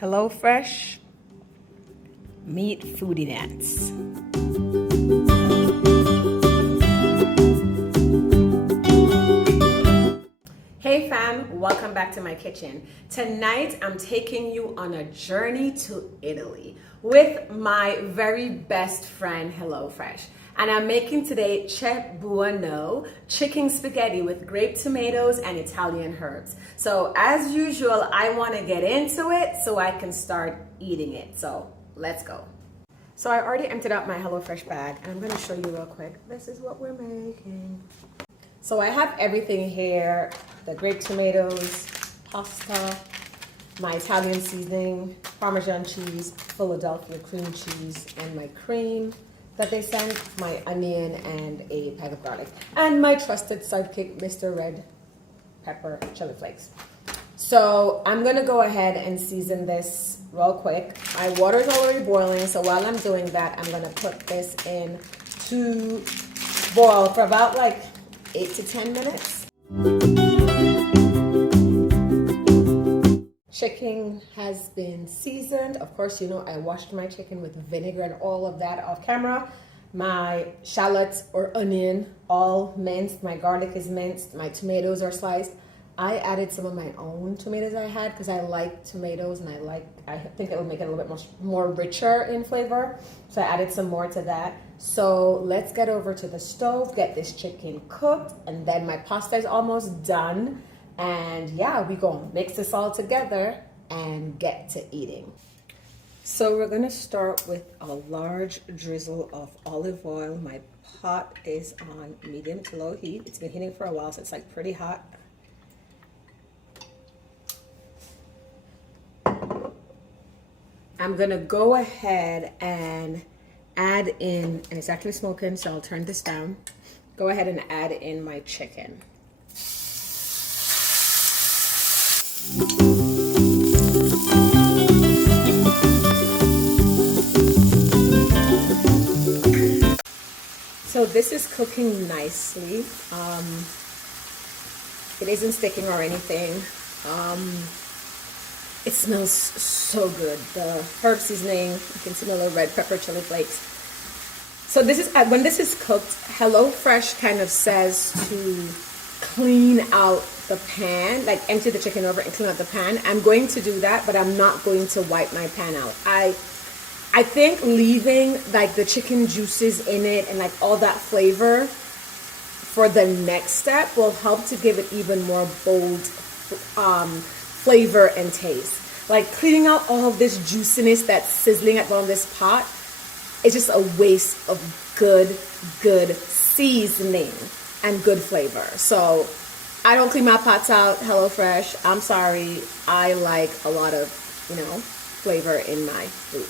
HelloFresh Meat Foodie Dance. Hey fam, welcome back to my kitchen. Tonight I'm taking you on a journey to Italy with my very best friend HelloFresh. And I'm making today Buono chicken spaghetti with grape tomatoes and Italian herbs. So as usual, I want to get into it so I can start eating it. So let's go. So I already emptied out my HelloFresh bag and I'm going to show you real quick. This is what we're making. So I have everything here: the grape tomatoes, pasta, my Italian seasoning, Parmesan cheese, Philadelphia cream cheese, and my cream that they sent, my onion, and a pack of garlic, and my trusted sidekick, Mr. Red Pepper Chili Flakes. So I'm gonna go ahead and season this real quick. My water is already boiling, so while I'm doing that, I'm gonna put this in to boil for about like 8 to 10 minutes. Chicken has been seasoned. Of course, you know I washed my chicken with vinegar and all of that off camera. My shallots or onion all minced. My garlic is minced. My tomatoes are sliced. I added some of my own tomatoes I had because I like tomatoes and I think it will make it a little bit more richer in flavor. So I added some more to that. So let's get over to the stove, get this chicken cooked, and then my pasta is almost done. And yeah, we're gonna mix this all together and get to eating. So we're gonna start with a large drizzle of olive oil. My pot is on medium to low heat. It's been heating for a while, so it's like pretty hot. I'm gonna go ahead and add in, and it's actually smoking, so I'll turn this down. Go ahead and add in my chicken. So this is cooking nicely. It isn't sticking or anything. It smells so good. The herb seasoning, you can smell the red pepper chili flakes. So this is, when this is cooked, HelloFresh kind of says to clean out the pan, like empty the chicken over and clean out the pan. I'm going to do that, but I'm not going to wipe my pan out. I think leaving like the chicken juices in it and like all that flavor for the next step will help to give it even more bold flavor and taste. Like cleaning out all of this juiciness that's sizzling at the bottom of this pot is just a waste of good seasoning and good flavor. So I don't clean my pots out, HelloFresh. I'm sorry. I like a lot of, flavor in my food.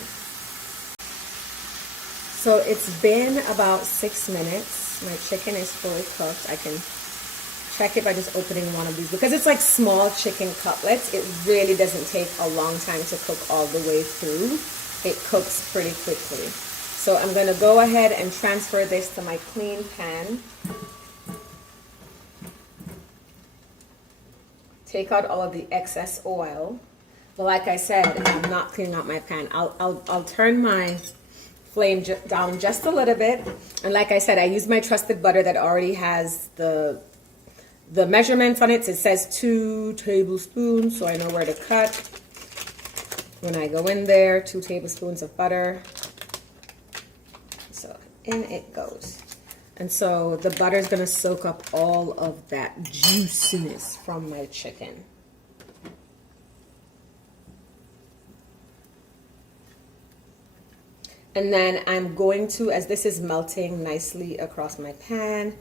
So it's been about 6 minutes. My chicken is fully cooked. I can check it by just opening one of these. Because it's like small chicken cutlets, it really doesn't take a long time to cook all the way through. It cooks pretty quickly. So I'm gonna go ahead and transfer this to my clean pan. Take out all of the excess oil. But like I said, I'm not cleaning out my pan. I'll turn my flame down just a little bit. And like I said, I use my trusted butter that already has the measurements on it. It says 2 tablespoons, so I know where to cut. When I go in there, 2 tablespoons of butter. So in it goes. And so the butter is going to soak up all of that juiciness from my chicken. And then I'm going to, as this is melting nicely across my pan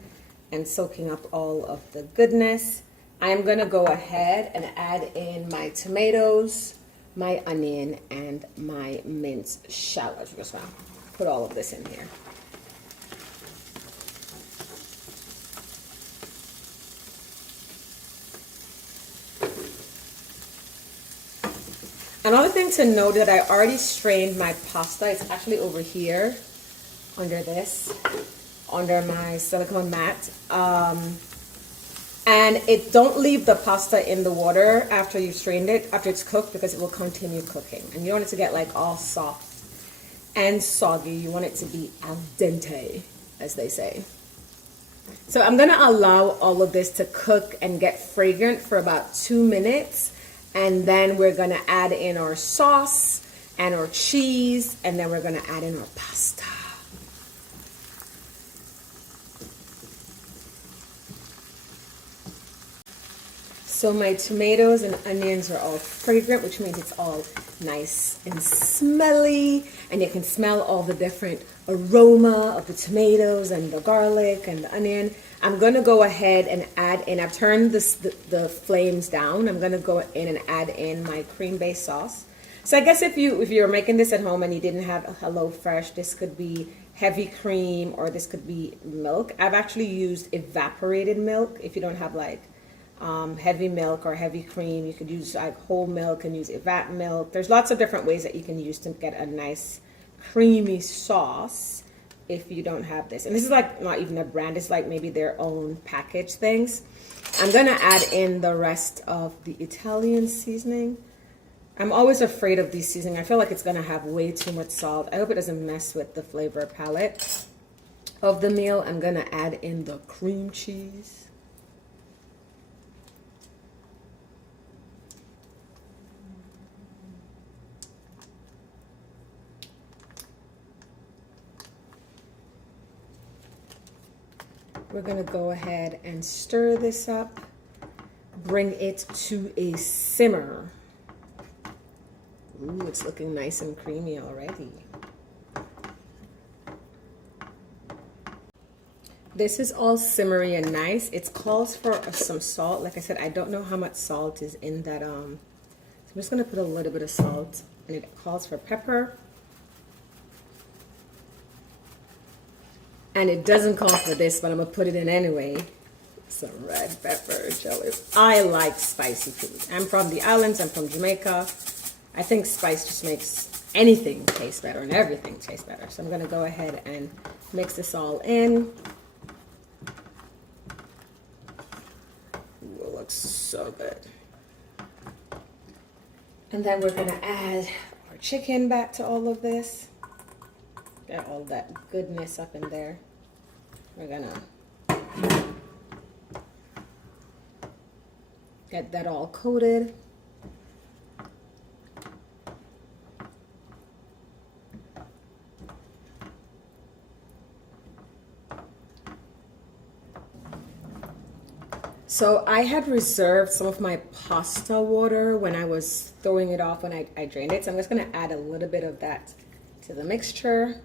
and soaking up all of the goodness, I'm going to go ahead and add in my tomatoes, my onion, and my minced shallots. Just want to put all of this in here. Another thing to note that I already strained my pasta. It's actually over here under this, under my silicone mat. And it don't leave the pasta in the water after you've strained it, after it's cooked, because it will continue cooking. And you don't want it to get like all soft and soggy. You want it to be al dente, as they say. So I'm gonna allow all of this to cook and get fragrant for about 2 minutes. And then we're gonna add in our sauce and our cheese, and then we're gonna add in our pasta. So my tomatoes and onions are all fragrant, which means it's all nice and smelly, and you can smell all the different aroma of the tomatoes and the garlic and the onion. I'm gonna go ahead and add in, I've turned the flames down. I'm gonna go in and add in my cream-based sauce. So I guess if you're making this at home and you didn't have a HelloFresh, this could be heavy cream or this could be milk. I've actually used evaporated milk. If you don't have like heavy milk or heavy cream, you could use like whole milk and use evap milk. There's lots of different ways that you can use to get a nice creamy sauce if you don't have this. And this is like not even a brand, it's like maybe their own package things. I'm gonna add in the rest of the Italian seasoning. I'm always afraid of these seasoning. I feel like it's gonna have way too much salt. I hope it doesn't mess with the flavor palette of the meal. I'm gonna add in the cream cheese. We're gonna go ahead and stir this up, bring it to a simmer. Ooh, it's looking nice and creamy already. This is all simmery and nice. It calls for some salt. Like I said, I don't know how much salt is in that. So I'm just gonna put a little bit of salt, and it calls for pepper. And it doesn't call for this, but I'm gonna put it in anyway. Some red pepper jelly. I like spicy food. I'm from the islands, I'm from Jamaica. I think spice just makes anything taste better and everything taste better. So I'm gonna go ahead and mix this all in. Ooh, it looks so good. And then we're gonna add our chicken back to all of this. Get all that goodness up in there. We're gonna get that all coated. So I had reserved some of my pasta water when I was throwing it off when I drained it. So I'm just gonna add a little bit of that to the mixture.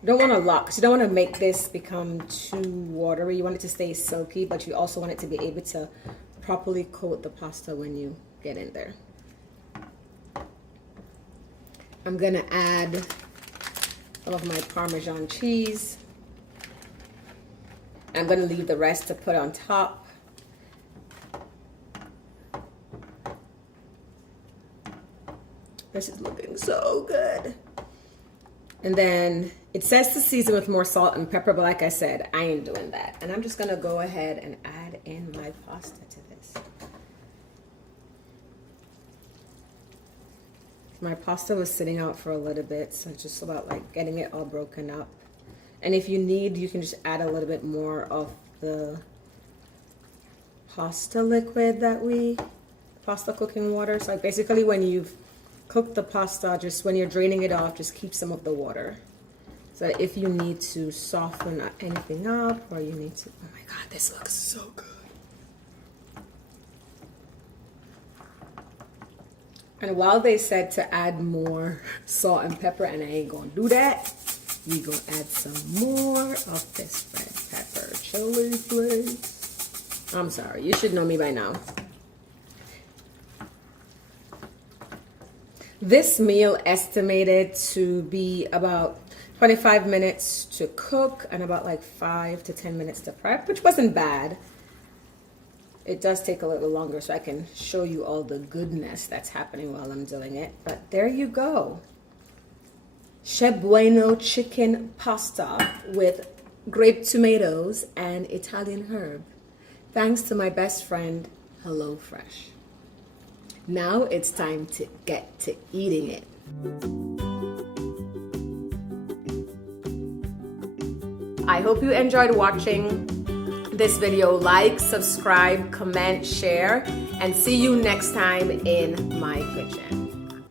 You don't want to lock, because you don't want to make this become too watery. You want it to stay silky, but you also want it to be able to properly coat the pasta when you get in there. I'm gonna add some of my Parmesan cheese. I'm gonna leave the rest to put on top. This is looking so good. And then it says to season with more salt and pepper, but like I said, I ain't doing that. And I'm just gonna go ahead and add in my pasta to this. My pasta was sitting out for a little bit, so it's just about like getting it all broken up. And if you need, you can just add a little bit more of the pasta liquid pasta cooking water. So like basically when you've cooked the pasta, just when you're draining it off, just keep some of the water. So that if you need to soften anything up, or you need to, oh my God, this looks so good. And while they said to add more salt and pepper, and I ain't gonna do that, we gonna add some more of this red pepper chili flakes. I'm sorry, you should know me by now. This meal estimated to be about 25 minutes to cook and about like 5 to 10 minutes to prep, which wasn't bad. It does take a little longer, so I can show you all the goodness that's happening while I'm doing it. But there you go. Buono chicken pasta with grape tomatoes and Italian herb. thanks to my best friend, HelloFresh. Now it's time to get to eating it. I hope you enjoyed watching this video. Like, subscribe, comment, share, and see you next time in my kitchen.